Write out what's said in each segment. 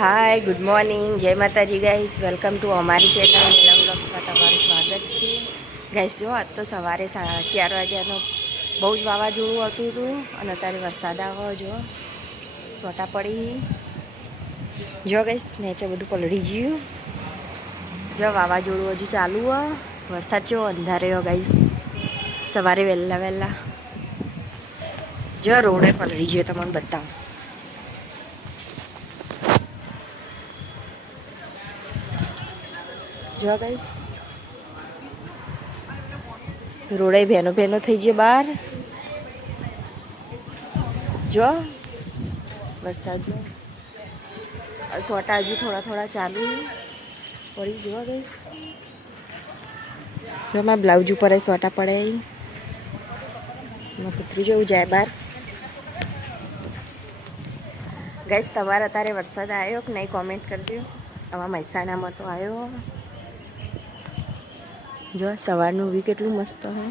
હાય, good morning, જય માતાજી guys. Welcome to અમારી ચેનલ નીલમ બ્લોગ્સમાં તમારું સ્વાગત છે. ગાઈસ જો આજ તો સવારે 4 વાગ્યાનો બહુ જ વાવાઝોડું હતું અને અત્યારે વરસાદ આવો જો સોટા પડી. જો ગાઈસ નેચે બધું પલળી ગયું. જો વાવાઝોડું હજુ ચાલુ હો. વરસાદ જેવો અંધાર્યો ગાઈસ સવારે વહેલા જો રોડે પલળી ગયો. તમને બતાવું જો ગાઈસ રોડે ભેનો થઈ ગયો બહાર. જો વરસાદનો સોટા હજુ થોડા ચાલુ પડી. જો ગાઈસ જો મારા બ્લાઉઝ ઉપર સોટા પડે. એમાં પુતરી જેવું જાય બહાર. ગાઈસ તમારે અત્યારે વરસાદ આવ્યો કે નહીં કોમેન્ટ કરજો. આમાં મહેસાણામાં તો આવ્યો. જો સવારનું બી કેટલું મસ્ત હોય.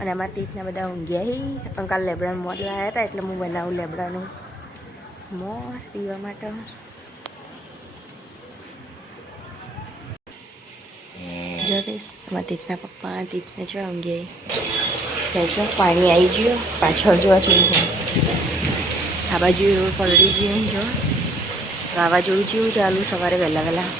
અને અમારા તીથના બધા ઊંઘ્યા. અંકાલ લેબડાનું મોડ લાવ્યા હતા એટલે હું બનાવું લેબડાનું મોડ પીવા માટે. જો ગાઈસ અમારા તીથના પપ્પા તીથને જો ઊંઘ્યા. જો પાણી આવી ગયું પાછળ જોવા જેવું. આ બાજુ પલળી ગયું. જો વાવાઝોડું જેવું ચાલુ સવારે વહેલા.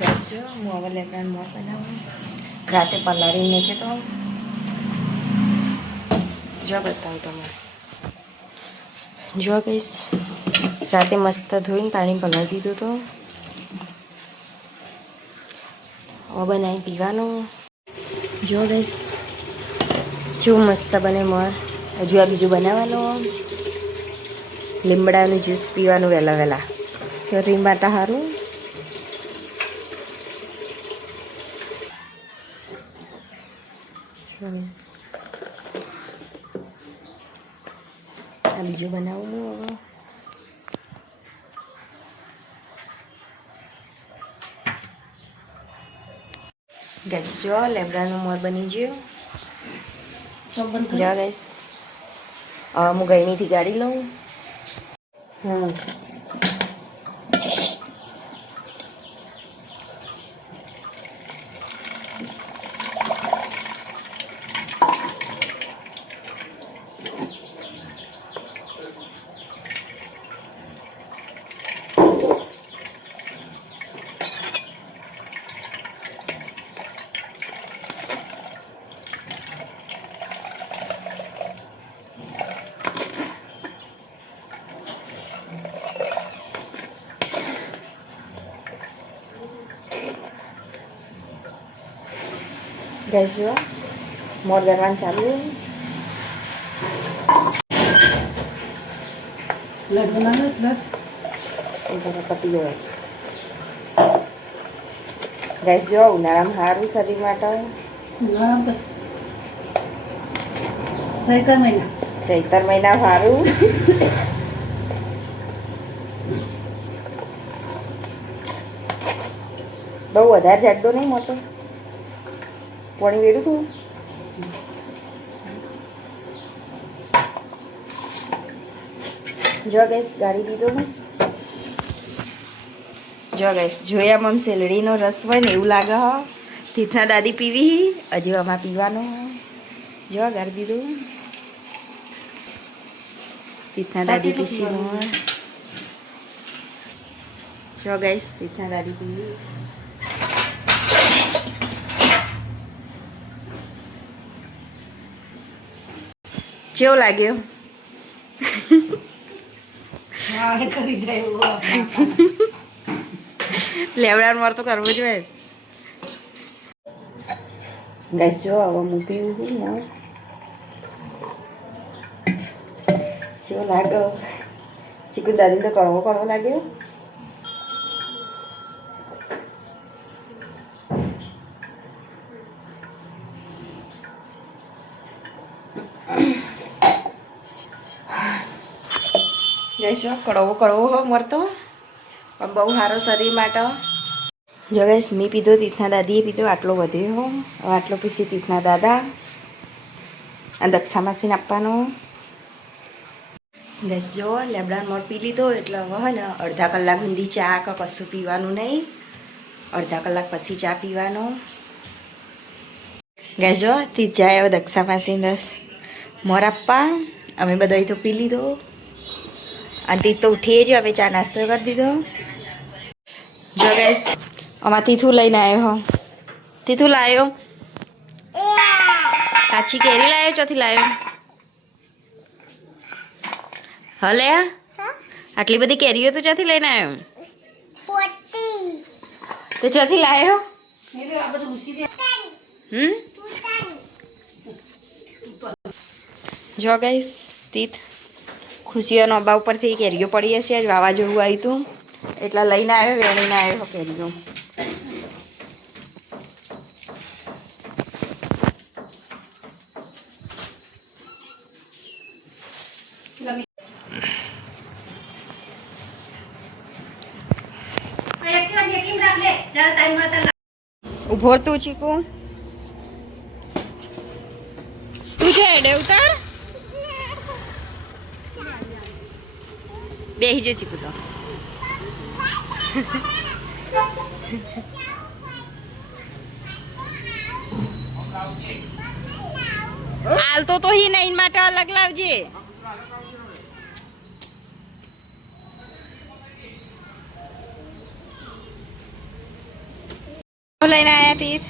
ગાઈસ જો હું હવે લેબડાનું મોડ બનાવું. રાતે પલાળી નાખે તો જો બતાવું તમે. જો ગાઈસ રાતે મસ્ત ધોઈને પાણી પલાળી દીધું તો હવે બનાવી પીવાનું. જો ગાઈસ જેવું મસ્ત બને મોર. હજુ આ બીજું બનાવવાનું. લીમડાનું જ્યુસ પીવાનું વહેલા શરીર માટે સારું. આ બીજું બનાવું હવે. ગેસ જો લેબડાનું મોર બની ગયું. જો ગેસ હું ગળણીથી ગાળી લઉં. ગેસ જો મોર ગરવાનું ચાલુ. પતી ગયો. ગેસ જો ઉનાળામાં સારું શરીર માટે. ચૈતર મહિના સારું. બહુ વધારે જાડો નહીં મોટો. પાણી વેડું તું. જો ગેસ ગાળી દીધો. જો ગેસ જોયા મમ શેલડીનો રસ હોય ને એવું લાગે. તીથના દાદી પીવી હજુ આમાં પીવાનું. જો ગાળી દીધું. તીથના દાદી પીસી મોર. જો ગેસ તીથના દાદી પીવી. કેવું લાગ્યું? લેવડાનું માર તો કરવું જોઈએ. ગાઈસ જો હવે હું પીવું ને કેવો લાગ્યો. ચીકુ દાદી તો કડવો લાગ્યો. જઈશું કડવો કડવો હો મળતો પણ બહુ સારો શરીર માટે. જો ગઈશ મેં પીધો, તીથના દાદીએ પીધો, આટલો વધ્યો હો. હવે આટલો પીસી તીથના દાદા આ દક્ષા માસીને આપવાનો. ગઈશ જો લેબડાનો મોર પી લીધો એટલે હવે હે ને અડધા કલાક સુધી ચા કે કશું પીવાનું નહીં. અડધા કલાક પછી ચા પીવાનો. ગઈશ જો તીજ જાય હવે દક્ષા માસીને મોર આપવા. અમે બધા તો પી લીધો અને તીજ તો ઉઠીએ જ. અમે ચા નાસ્તો કરી દીધો. જો ગઈશ આમાં તીથું લઈને આવ્યો હો. તીથું લાવ્યો, કાચી કેરી લાવ્યો, ચોથી લાવ્યો? હલે આટલી બધી કેરીઓ તો ચોથી લઈને આવ્યો? તો ચોથી લાવ્યો? જો ગઈશ તીથ ખુશીઓનો અબા ઉપરથી કેરીઓ પડી હશે. આજ વાવાઝોડું આવ્યું હતું એટલે લઈને આવ્યો, વેણીને આવ્યો કેરીઓ. ઉભો તું ચીકુ, તું છે એડે ઉતાર. બેહી જો ચીકુ તો. હાલતો તો હી નહીં માટે અલગ લાવજે. લઈને આયા તીથ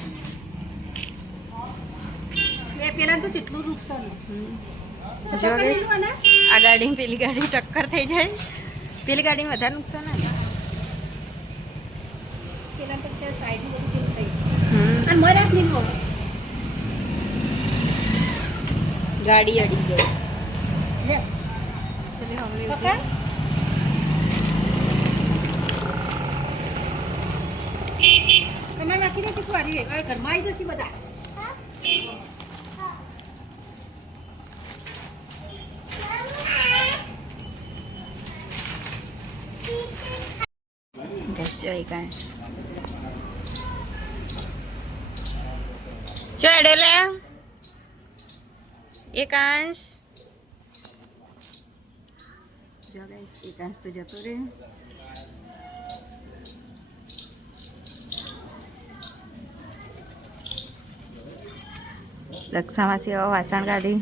પેલા તો જેટલું નુકસાન. આ ગાડી પેલી ગાડી ટક્કર થઈ જાય. પેલી ગાડી વધારે નુકસાન આવે. ગાડી અડી ગઈ. તમારે નાખી દે ઘરમાં આવી જશે બધા. ચડે લે એકાંશ. જો ગાઈસ એકાંશ તો જતો રે. દક્ષામાંથી હવે વાસણ કાઢી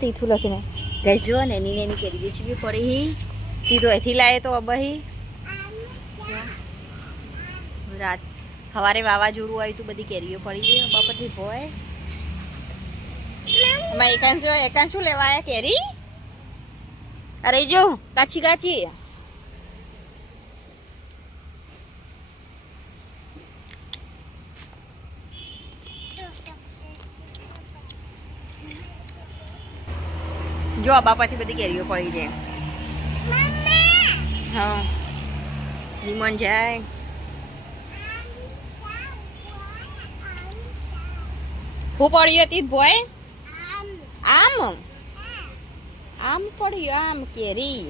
તીથું લખીને ગઈ જો ને એની કેરી છે પડી. તીધો એથી લાવે તો અબહી રાત સવારે વાવાઝોડું આવ્યું તું, બધી કેરીઓ પડી ગઈ અબા પરથી ભોય. એમાં એકાંશ શું લેવા આવ્યા કેરી? અરે જો કાચી કાચી. જો અબા પરથી બધી કેરીઓ પડી જાય. હા લીમન જાય. હું પડ્યું હતી ભોય? આમ આમ પડ્યું આમ કેરી.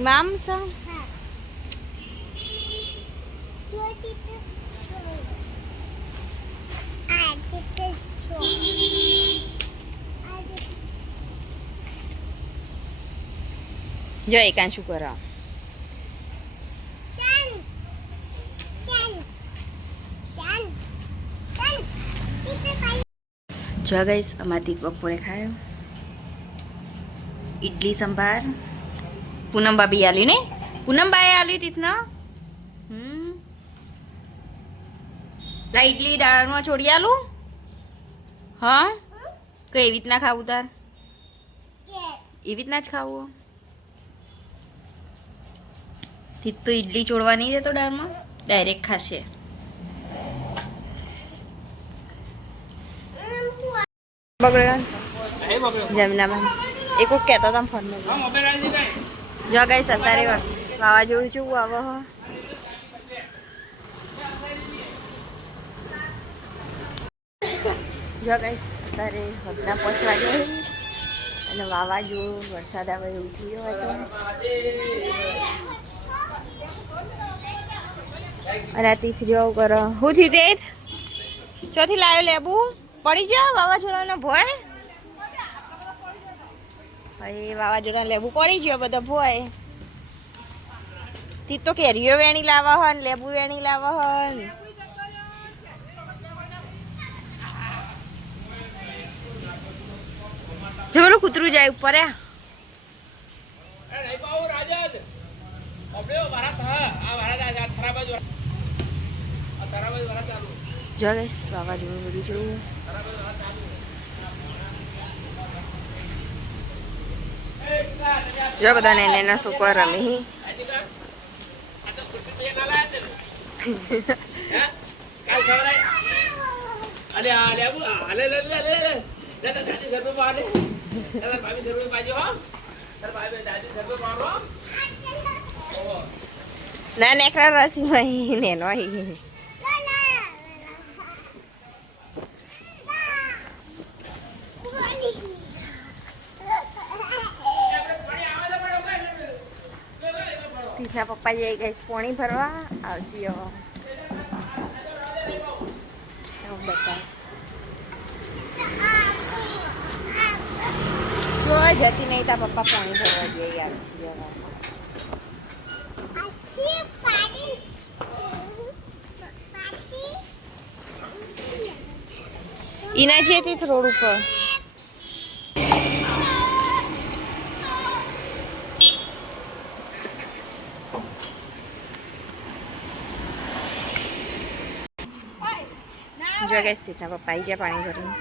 ઇમામ છે. જો એકાંશ શું કરો? જો ગઈશ અમારી બપોરે ખાયો ઇડલી સંભાર. પૂનમ ભાભી આલી ને? પૂનમ બાએ આલી તીથના. ઇડલી દાળમાં છોડી આલું. હા કઈ એવી રીતના ખાવું તાર? એવી રીતના જ ખાવું. તીથ તો ઇડલી ચોડવા નહીં દેતો દાળમાં, ડાયરેક્ટ ખાશે. બગડ્યો જમનામાં એક કહેતા હતા ફોનમાં. જો ગાઈસ અત્યારે વાવાઝોડું જેવું આવે હ. જો ગાઈસ અત્યારે હદના પહોંચવા જાય અને વાવાઝોડું વરસાદ આવે એવું થઈ ગયો હતો. અને આ તીથ જેવું કરો હું થી તે ચોથી લાવ્યો લેબુ પડી જા વાવાઝોડાનો ભોય. એ વાવાઝોડા લેબુ પડી ગયો બધો ભોય. તી તો કેરીઓ વેણી લાવા હન લેબુ વેણી લાવા હન. જો પેલું કૂતરું જાય ઉપર આ જો ગાઈસ વાવાઝોડું બધું જોયું. જો બધા નાના છોકરા રમી. ના નેકરા રસી નેનો તીથના પપ્પા જઈ ગઈ પોણી ભરવા આવશે હવે બતાવ જો જતી નહીં તા પપ્પા પાણી ભરવા જઈ આવશે ઈના જેતી રોડ ઉપર જો ગેસ તીથના પપ્પા આવી ગયા પાણી ભરીને.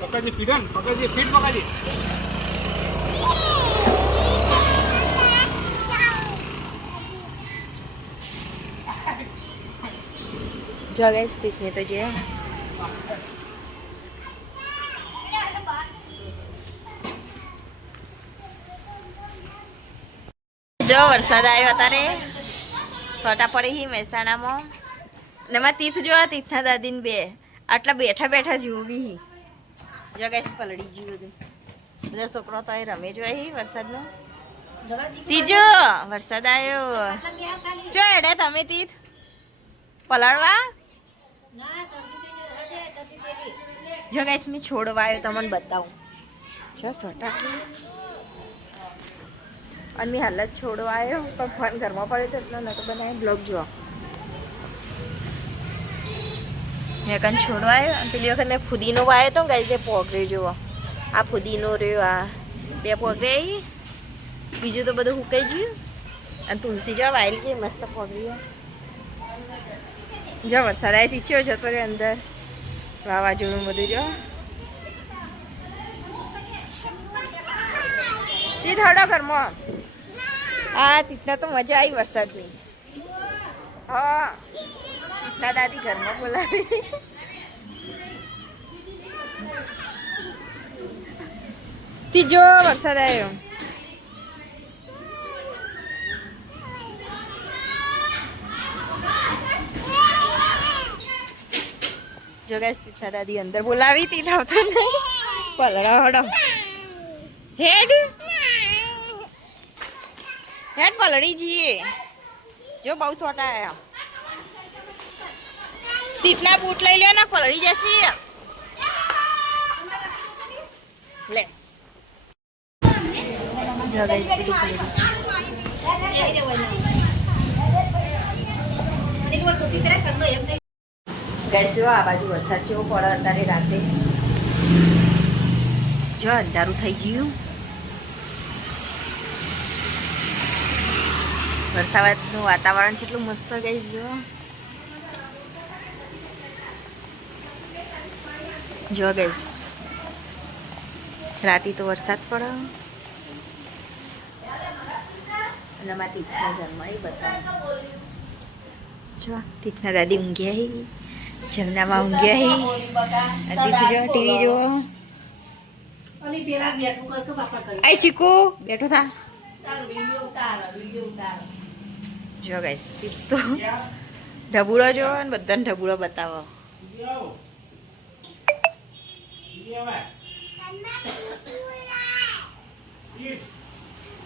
પકડજી પીડન પકડજી ફીટ પકડજી. જો ગેસ તીથને તો જે જો વરસાદ આવ્યો અત્યારે સોટા પડી હી મહેસાણામાં ને માં તીથ જો તીથના દાદીને બે આટલા બેઠા બેઠા જીવું બી જો ગાઈસ પલડી જીવું બધું બધા છોકરો તો રમે જો અહીં વરસાદનો ત્રીજો વરસાદ આવ્યો જો એડે તમે તીથ પલળવા જો ગાઈસ મેં છોડવા આવ્યો તમને બતાવું જો સોટા અને મેં હાલ જ છોડવા આવ્યો પણ ફોન ઘરમાં પડ્યો તો એટલો નતો બનાવી બ્લોગ જો મેં કાન છોડવા આવ્યો અને પેલી વખત મેં ફુદીનો વાવ્યો તો ગાઈસ એ પોગરે જુઓ આ ફુદીનો રહ્યો આ બે પોગરે આવી બીજું તો બધું હુકાઈ ગયું અને તુલસી જો વાયેલી છે મસ્ત પોગરી જો વરસાદ આવી તીચ્યો જતો રે અંદર વાવાઝોડું બધું જો તીથ હડો ઘરમાં હા તીથના તો મજા આવી વરસાદની હા તીથના દાદી ઘરમાં બોલાવી ત્રીજો વરસાદ આવ્યો જો ગાઈસ તીથના દાદી અંદર બોલાવી તીથ આવતા નહીં પલડા હડો હેડ હેડ પલડી જઈએ જો બહુ છોટા આયા તીથના બૂટ લઈ લ્યો ને પલડી જશે લે જો ગાઈસ ગાઈસ જો આ બાજુ વરસાદ જેવો પડે અત્યારે રાતે જો અંધારું થઈ ગયું વરસાદનું વાતાવરણ કેટલું મસ્ત ગાઈસ જો ગાઈસ રાતે તો વરસાદ પડે અને અમારા તીથના ઘરમાં એ બતાવો જો તીથના દાદી ઊંઘ્યા જમનામાં ઊંઘ્યા ટીવી જો અને પેલા બેઠું કર કે બાપા કરી એ ચીકુ બેઠો થા તાર વિડિયો ઉતાર જો ગાઈસ તો ઢબુડો જોવો ને બધાને ઢબુડો બતાવો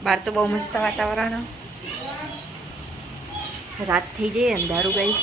બહાર તો બહુ મસ્ત વાતાવરણ રાત થઈ જાય અંધારું ગાઈસ